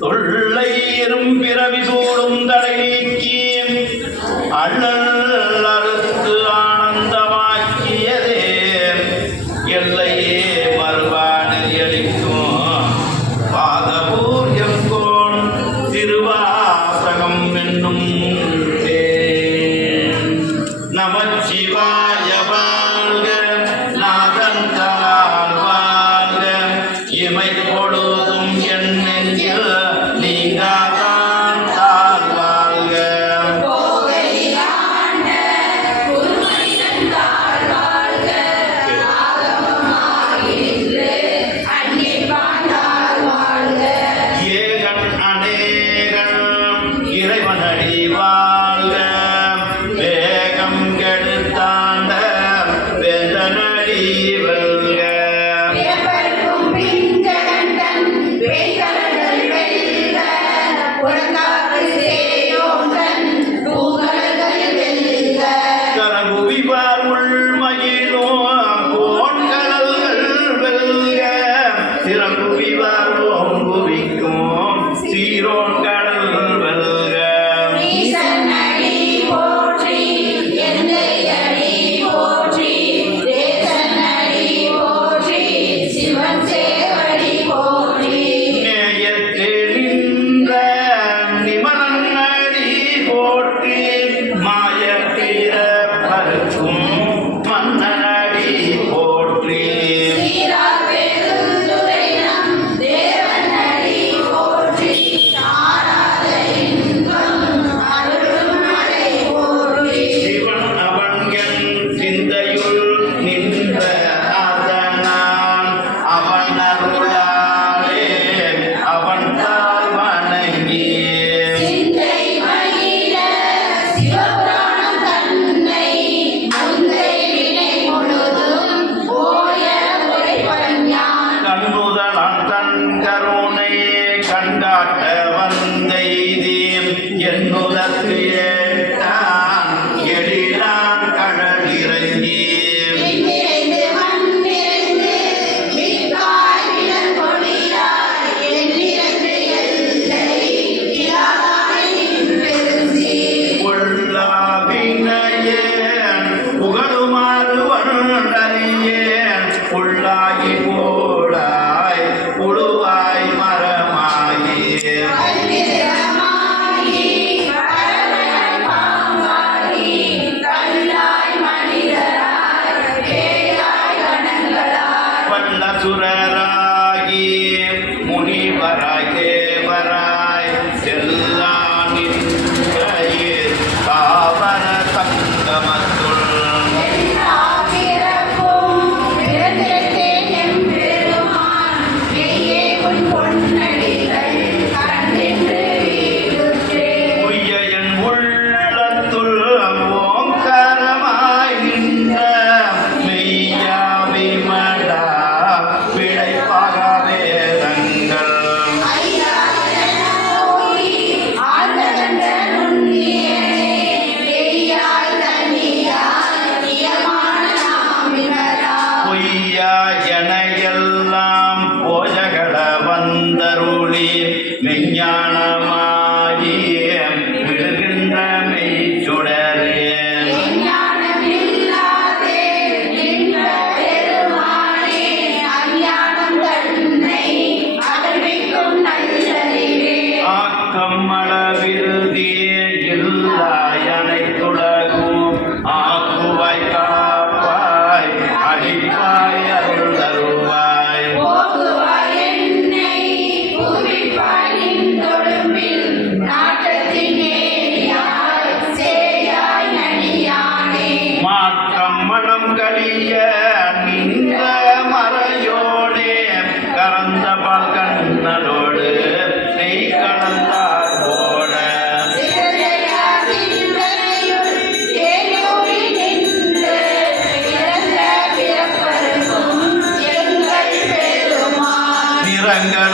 தொல்லை எறும் பிறவி சூடும் தடை நீக்கி அண்ணல் அறுத்து ஆனந்தமாக்கியதே. எல்லையே மறுபாடு எளிக்கும் அநேகம் இறைவன் அறிவார் Yeah. முனிவராய் தேவராய் செல்ல கழிய நின்ற மறையோடே கறந்த பால் கண்ணனோடு நெய் கலந்தார் போட நிறங்கள்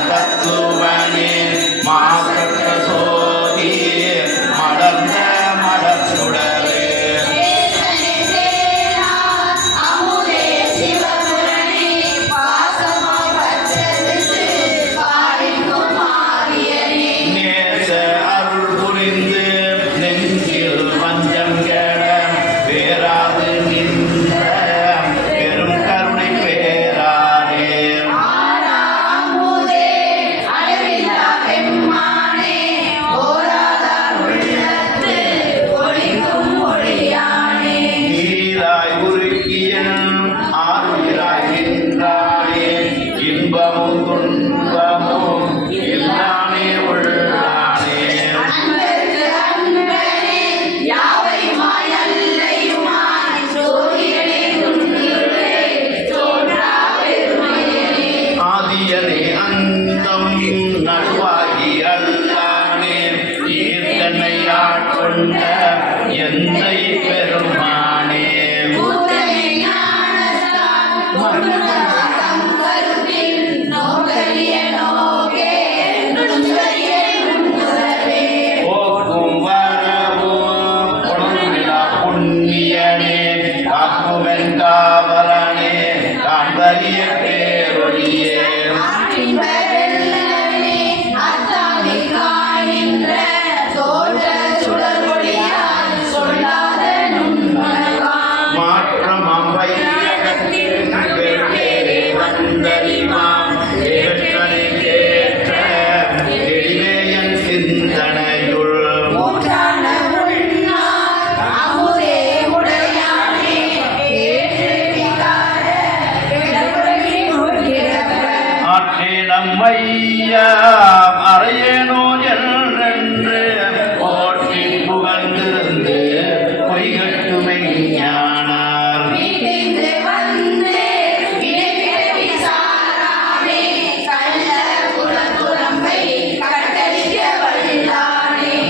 என்னை ஆட்கொண்ட எந்தை பெருமா ஐயாம் அறையேனோ என்று போற்றி புகழ்ந்திருந்து பொய்கட்டுமை ஞானார்.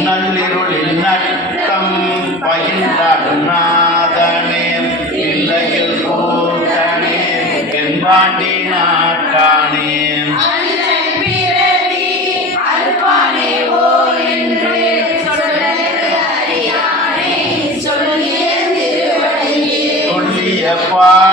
நள்ளிருளில் நட்டம் பயின்றாடுநாதனே இல்லையில் கூட்டனே என்பாண்டி நாட்டானே. therefore